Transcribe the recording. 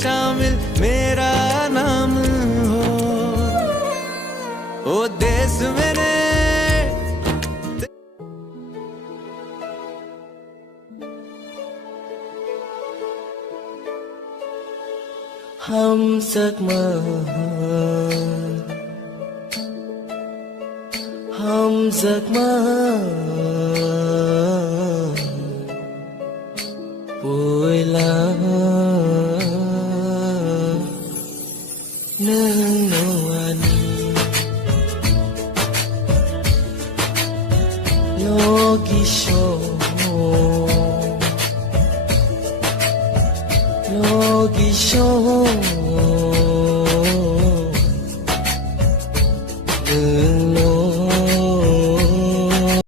शामिल मेरा नाम हो। ओ देश मेरे हम सकमा हम सकमा Pula Nunguan Logi show Logi show